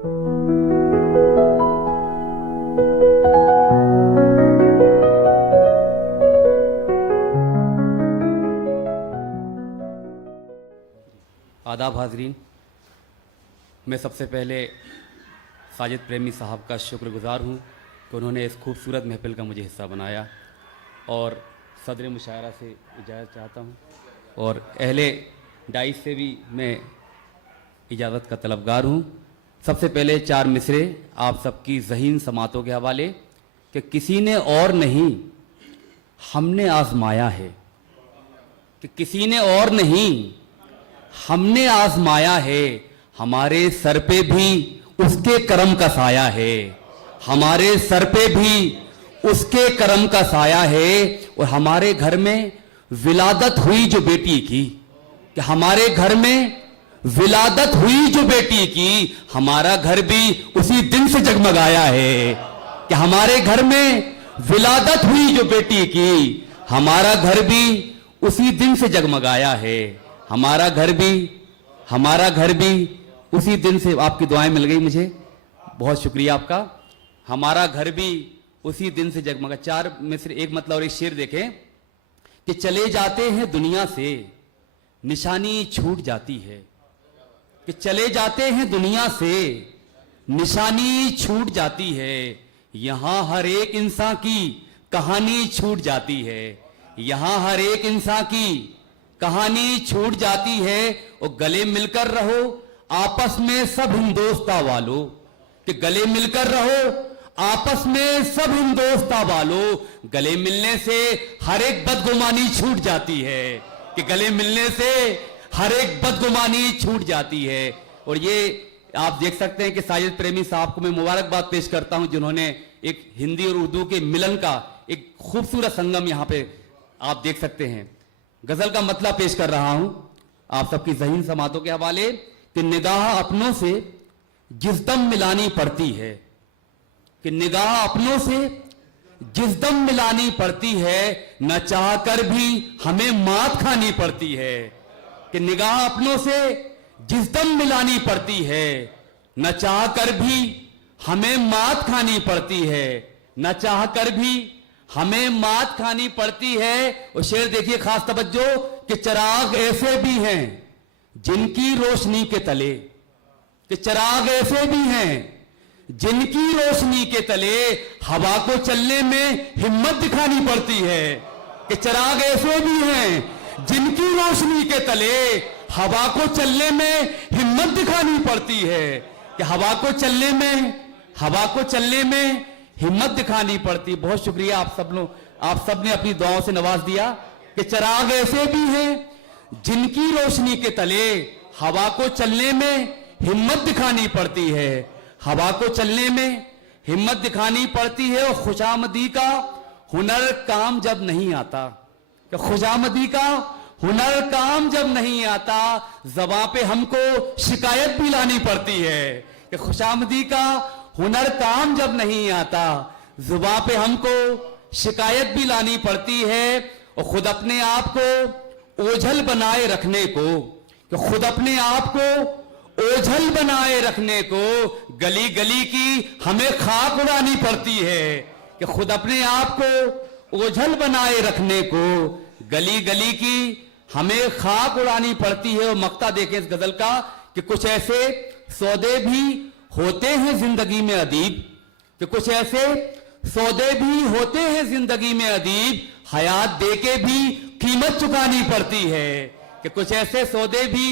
आदाब हाजरीन, मैं सबसे पहले साजिद प्रेमी साहब का शुक्रगुजार हूँ कि उन्होंने इस खूबसूरत महफिल का मुझे हिस्सा बनाया और सदर मुशायरा से इजाज़त चाहता हूँ और अहले डाइस से भी मैं इजाज़त का तलबगार हूँ। सबसे पहले 4 मिसरे आप सबकी ज़हीन समातों के हवाले कि किसी ने और नहीं हमने आज़माया है, कि किसी ने और नहीं हमने आज़माया है, हमारे सर पे भी उसके करम का साया है, हमारे सर पे भी उसके करम का साया है। और हमारे घर में विलादत हुई जो बेटी की, कि हमारे घर में विलादत हुई जो बेटी की, हमारा घर भी उसी दिन से जगमगाया है। कि हमारे घर में विलादत हुई जो बेटी की, हमारा घर भी उसी दिन से जगमगाया है। हमारा घर भी उसी दिन से, आपकी दुआएं मिल गई मुझे, बहुत शुक्रिया आपका। हमारा घर भी उसी दिन से जगमगा। 4 मिसरे, एक मतलब और एक शेर देखें कि चले जाते हैं दुनिया से निशानी छूट जाती है, कि चले जाते हैं दुनिया से निशानी छूट जाती है। यहां हर एक इंसान की कहानी छूट जाती है, यहां हर एक इंसान की कहानी छूट जाती है। और गले मिलकर रहो आपस में सब हिंदोस्तां वालों, कि गले मिलकर रहो आपस में सब हिंदोस्तां वालों। गले मिलने से हर एक बदगुमानी छूट जाती है, कि गले मिलने से हर एक बदगुमानी छूट जाती है। और ये आप देख सकते हैं कि साजिद प्रेमी साहब को मैं मुबारकबाद पेश करता हूं, जिन्होंने एक हिंदी और उर्दू के मिलन का एक खूबसूरत संगम यहां पे आप देख सकते हैं। गजल का मतलब पेश कर रहा हूं आप सबकी ज़हीन समातों के हवाले कि निगाह अपनों से जिस दम मिलानी पड़ती है, कि निगाह अपनों से जिस दम मिलानी पड़ती है, न चाह कर भी हमें मात खानी पड़ती है। कि निगाह अपनों से जिस दम मिलानी पड़ती है, न चाह कर भी हमें मात खानी पड़ती है, न चाह कर भी हमें मात खानी पड़ती है। और शेर देखिए खास तवज्जो कि चराग ऐसे भी हैं जिनकी रोशनी के तले, कि चराग ऐसे भी हैं जिनकी रोशनी के तले हवा को चलने में हिम्मत दिखानी पड़ती है। कि चराग ऐसे भी हैं जिनकी रोशनी के तले हवा को चलने में हिम्मत दिखानी पड़ती है, कि हवा को चलने में हिम्मत दिखानी पड़ती। बहुत शुक्रिया आप सब ने अपनी दुआओं से नवाज दिया। कि चराग ऐसे भी हैं जिनकी रोशनी के तले हवा को चलने में हिम्मत दिखानी पड़ती है, हवा को चलने में हिम्मत दिखानी पड़ती है। और खुशामदी का हुनर काम जब नहीं आता, कि खुशामदी का हुनर काम जब नहीं आता, ज़बां पे हमको शिकायत भी लानी पड़ती है। कि खुशामदी का हुनर काम जब नहीं आता, ज़ुबां पे हमको शिकायत भी लानी पड़ती है। और खुद अपने आप को ओझल बनाए रखने को, कि खुद अपने आप को ओझल बनाए रखने को गली गली की हमें खाक उड़ानी पड़ती है। कि खुद अपने आप को ओझल बनाए रखने को गली गली की हमें खाक उड़ानी पड़ती है। और मक्ता देखें इस गजल का कि कुछ ऐसे सौदे भी होते हैं जिंदगी में अदीब, कि कुछ ऐसे सौदे भी होते हैं जिंदगी में अदीब, हयात देके भी कीमत चुकानी पड़ती है। कि कुछ ऐसे सौदे भी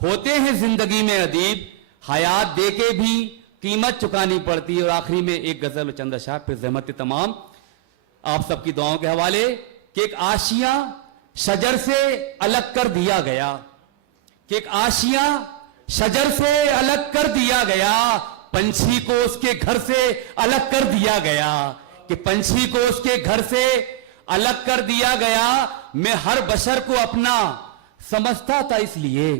होते हैं जिंदगी में अदीब, हयात देके भी कीमत चुकानी पड़ती है। और आखिरी में एक गजल चंद अशआर फिर ज़हमत तमाम आप सबकी दुआओं के हवाले कि एक आशिया शजर से अलग कर दिया गया, कि एक आशिया शजर से अलग कर दिया गया, पंछी को उसके घर से अलग कर दिया गया। कि पंछी को उसके घर से अलग कर दिया गया। मैं हर बशर को अपना समझता था इसलिए,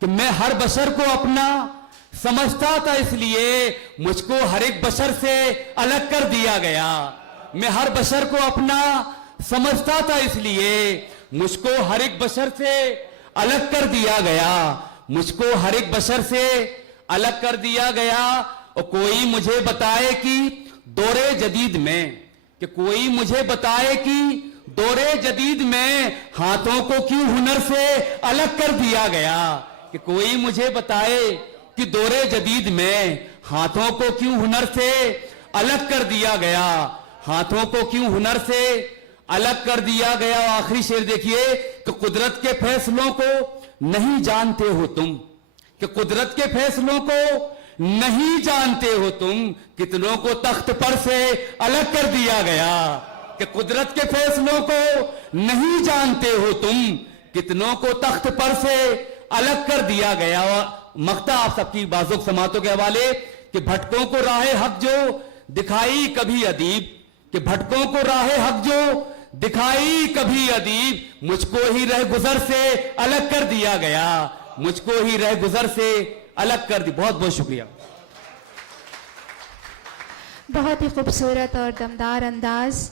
कि मैं हर बशर को अपना समझता था इसलिए मुझको हर एक बशर से अलग कर दिया गया। मैं हर बशर को अपना समझता था इसलिए मुझको हर एक बशर से अलग कर दिया गया, मुझको हर एक बशर से अलग कर दिया गया। और कोई मुझे बताए कि दौरे जदीद में, कि कोई मुझे बताए कि दौरे जदीद में हाथों को क्यों हुनर से अलग कर दिया गया। कि कोई मुझे बताए कि दौरे जदीद में हाथों को क्यों हुनर से अलग कर दिया गया, हाथों को क्यों हुनर से अलग कर दिया गया। आखिरी शेर देखिए कि कुदरत के फैसलों को नहीं जानते हो तुम, कि कुदरत के फैसलों को नहीं जानते हो तुम, कितनों को तख्त पर से अलग कर दिया गया। कि कुदरत के फैसलों को नहीं जानते हो तुम, कितनों को तख्त पर से अलग कर दिया गया। मख्ता आप सबकी बाजुक समातों के हवाले कि भटकों को राहे हक जो दिखाई कभी अदीब, कि भटकों को राहे हक जो दिखाई कभी अदीब, मुझको ही रह गुजर से अलग कर दिया गया, मुझको ही रह गुजर से अलग कर दी। बहुत बहुत शुक्रिया। बहुत ही खूबसूरत और दमदार अंदाज।